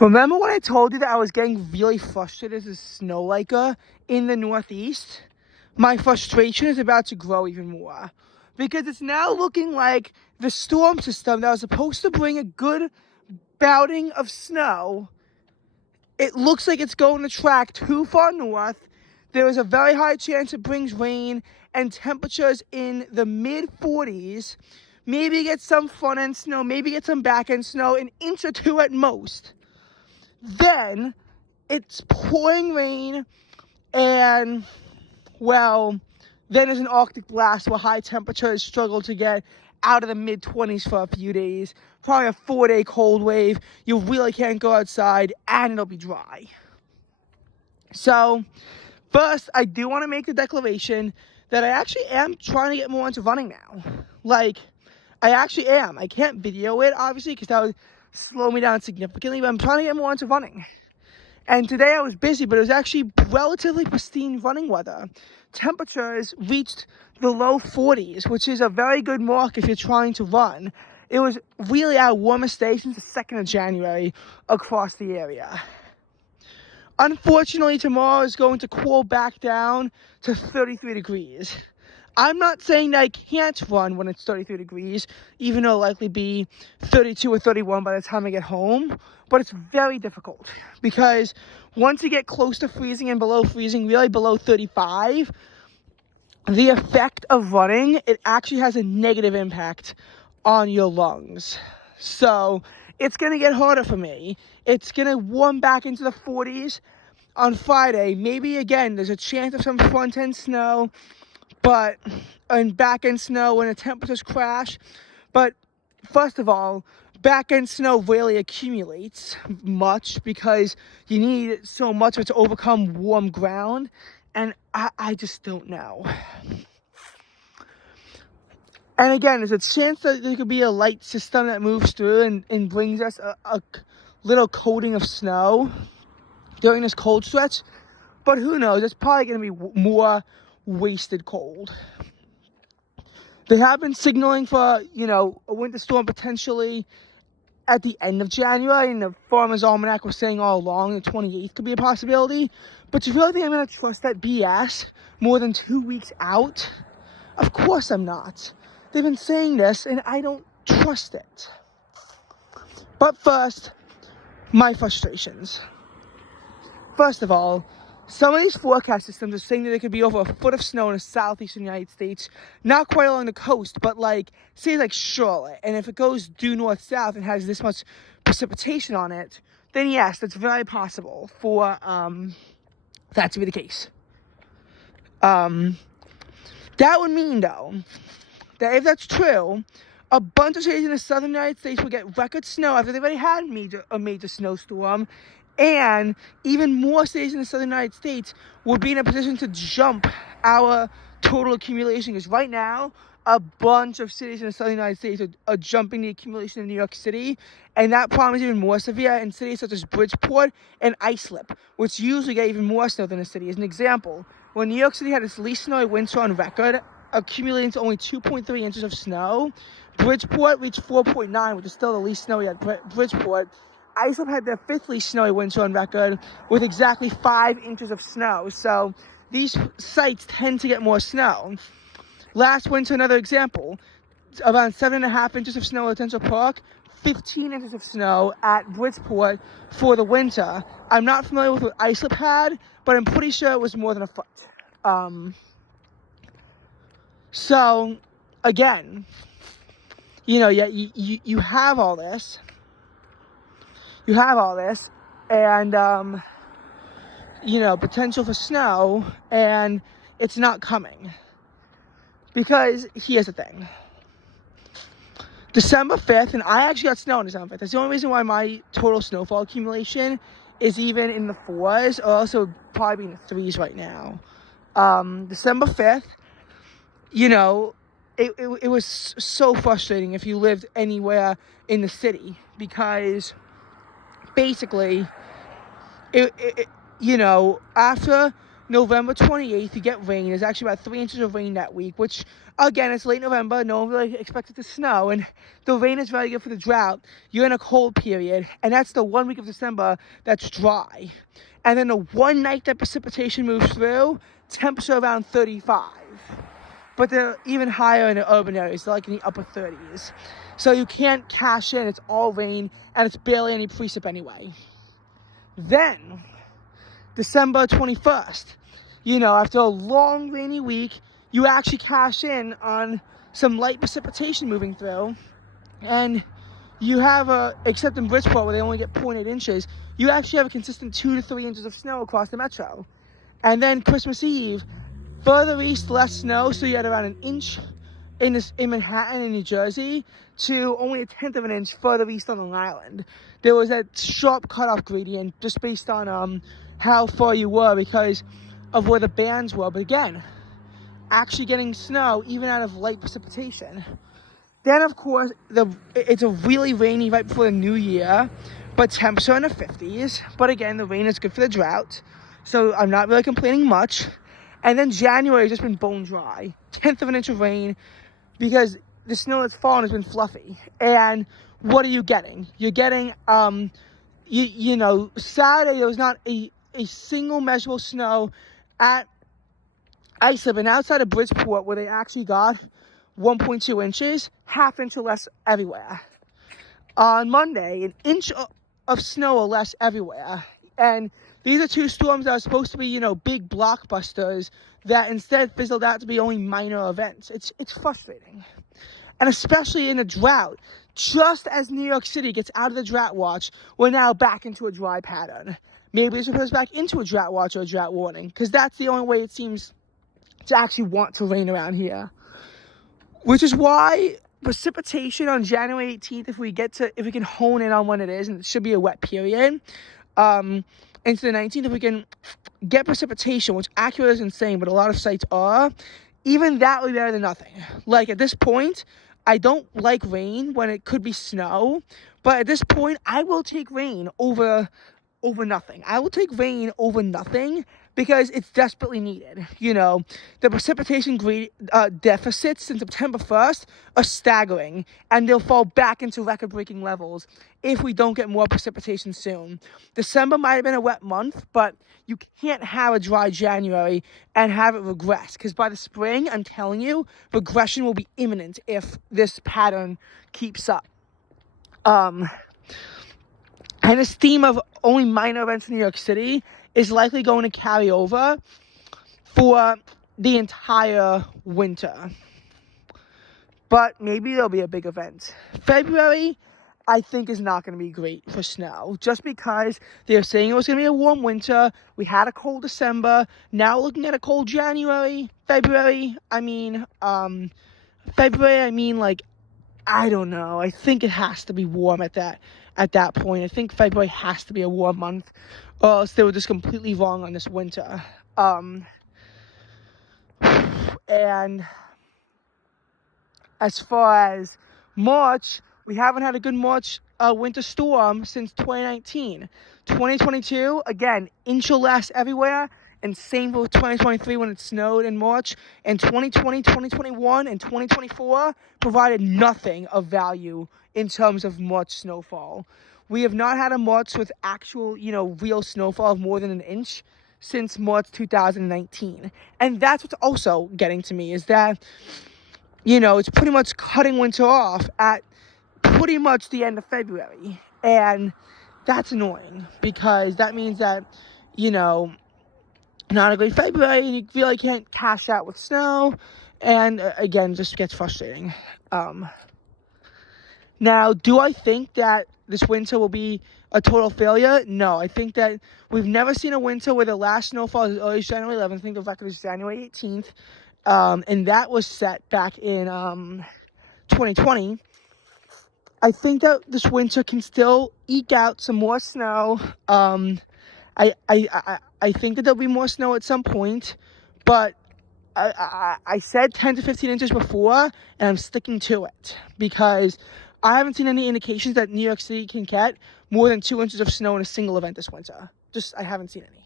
Remember when I told you that I was getting really frustrated as a snow liker in the Northeast? My frustration is about to grow even more because it's now looking like the storm system that was supposed to bring a good bouting of snow, it looks like it's going to track too far north. There is a very high chance it brings rain and temperatures in the mid 40s. Maybe get some front end snow, maybe get some back end snow, an inch or two at most. Then it's pouring rain, and well, then there's an Arctic blast where high temperatures struggle to get out of the mid 20s for a few days. Probably a 4-day cold wave. You really can't go outside, and it'll be dry. So, first, I do want to make the declaration that I actually am trying to get more into running now. I actually am. I can't video it, obviously, because that would slow me down significantly, but I'm trying to get more into running. And today I was busy, but it was actually relatively pristine running weather. Temperatures reached the low 40s, which is a very good mark if you're trying to run. It was really our warmest day since the 2nd of January across the area. Unfortunately, tomorrow is going to cool back down to 33 degrees. I'm not saying that I can't run when it's 33 degrees, even though it'll likely be 32 or 31 by the time I get home, but it's very difficult because once you get close to freezing and below freezing, really below 35, the effect of running, it actually has a negative impact on your lungs. So it's going to get harder for me. It's going to warm back into the 40s on Friday. Maybe again, there's a chance of some front end snow, and back end snow when the temperatures crash. But first of all, back end snow rarely accumulates much because you need so much of it to overcome warm ground. And I just don't know. And again, there's a chance that there could be a light system that moves through and brings us a little coating of snow during this cold stretch. But who knows? It's probably going to be more wasted cold. They have been signaling for, a winter storm potentially at the end of January, and the Farmer's Almanac was saying all along the 28th could be a possibility. But do you really think I'm going to trust that BS more than 2 weeks out? Of course I'm not. They've been saying this, and I don't trust it. But first, my frustrations. First of all, some of these forecast systems are saying that there could be over a foot of snow in the southeastern United States, not quite along the coast, but say Charlotte. And if it goes due north-south and has this much precipitation on it, then yes, that's very possible for that to be the case. That would mean, though, that if that's true, a bunch of cities in the southern United States will get record snow after they've already had a major snowstorm. And even more cities in the southern United States will be in a position to jump our total accumulation. Because right now, a bunch of cities in the southern United States are jumping the accumulation in New York City. And that problem is even more severe in cities such as Bridgeport and Islip, which usually get even more snow than the city. As an example, when New York City had its least snowy winter on record, accumulating to only 2.3 inches of snow, Bridgeport reached 4.9, which is still the least snowy at Bridgeport. Islip had their 5th least snowy winter on record with exactly 5 inches of snow. So these sites tend to get more snow. Last winter, another example, around 7.5 inches of snow at Central Park, 15 inches of snow at Bridgeport for the winter. I'm not familiar with what Islip had, but I'm pretty sure it was more than a foot. So again, you have all this. You have all this, and, potential for snow, and it's not coming. Because here's the thing. December 5th, and I actually got snow on December 5th. That's the only reason why my total snowfall accumulation is even in the 4s, or also probably in the 3s right now. December 5th, it was so frustrating if you lived anywhere in the city, because basically, after November 28th, you get rain. There's actually about 3 inches of rain that week, which, again, it's late November. No one really expects it to snow, and the rain is very good for the drought. You're in a cold period, and that's the 1 week of December that's dry. And then the one night that precipitation moves through, temperature around 35. But they're even higher in the urban areas, they're like in the upper 30s. So you can't cash in, it's all rain, and it's barely any precip anyway. Then, December 21st, after a long rainy week, you actually cash in on some light precipitation moving through, and you have except in Bridgeport where they only get 0.8 inches, you actually have a consistent 2 to 3 inches of snow across the metro. And then Christmas Eve, further east, less snow, so you had around an inch in Manhattan and New Jersey to only 1/10 of an inch further east on Long Island. There was that sharp cutoff gradient just based on how far you were because of where the bands were. But again, actually getting snow even out of light precipitation. Then, of course, it's a really rainy right before the new year, but temperature in the 50s. But again, the rain is good for the drought, so I'm not really complaining much. And then January has just been bone dry. 1/10 of an inch of rain because the snow that's fallen has been fluffy. And what are you getting? You're getting, Saturday there was not a single measurable snow at Islip and outside of Bridgeport where they actually got 1.2 inches, 1/2 inch or less everywhere. On Monday, an inch of snow or less everywhere. And these are two storms that are supposed to be, big blockbusters that instead fizzled out to be only minor events. It's frustrating. And especially in a drought. Just as New York City gets out of the drought watch, we're now back into a dry pattern. Maybe this will put us back into a drought watch or a drought warning, because that's the only way it seems to actually want to rain around here. Which is why precipitation on January 18th, if we can hone in on when it is, and it should be a wet period, into the 19th, if we can get precipitation, which accurate isn't saying, but a lot of sites are, even that would be better than nothing. Like, at this point, I don't like rain when it could be snow, but at this point, I will take rain over nothing. I will take rain over nothing because it's desperately needed. The precipitation deficits since September 1st are staggering, and they'll fall back into record-breaking levels if we don't get more precipitation soon. December might have been a wet month, but you can't have a dry January and have it regress, because by the spring, I'm telling you, regression will be imminent if this pattern keeps up. And this theme of only minor events in New York City is likely going to carry over for the entire winter. But maybe there'll be a big event. February, I think, is not going to be great for snow, just because they're saying it was going to be a warm winter. We had a cold December. Now we're looking at a cold January. February, I don't know. I think it has to be warm at that point. I think February has to be a warm month, or else they were just completely wrong on this winter. And as far as March, we haven't had a good March winter storm since 2019. 2022, again, inch or less everywhere. And same for 2023 when it snowed in March. And 2020, 2021, and 2024 provided nothing of value in terms of March snowfall. We have not had a March with actual, real snowfall of more than an inch since March 2019. And that's what's also getting to me, is that, it's pretty much cutting winter off at pretty much the end of February. And that's annoying, because that means that, not a great February, and you really can't cash out with snow, and again, just gets frustrating. Now, do I think that this winter will be a total failure? No, I think that we've never seen a winter where the last snowfall is early January 11th. I think the record is January 18th, and that was set back in 2020. I think that this winter can still eke out some more snow. I think that there'll be more snow at some point, but I said 10 to 15 inches before, and I'm sticking to it, because I haven't seen any indications that New York City can get more than 2 inches of snow in a single event this winter. I haven't seen any.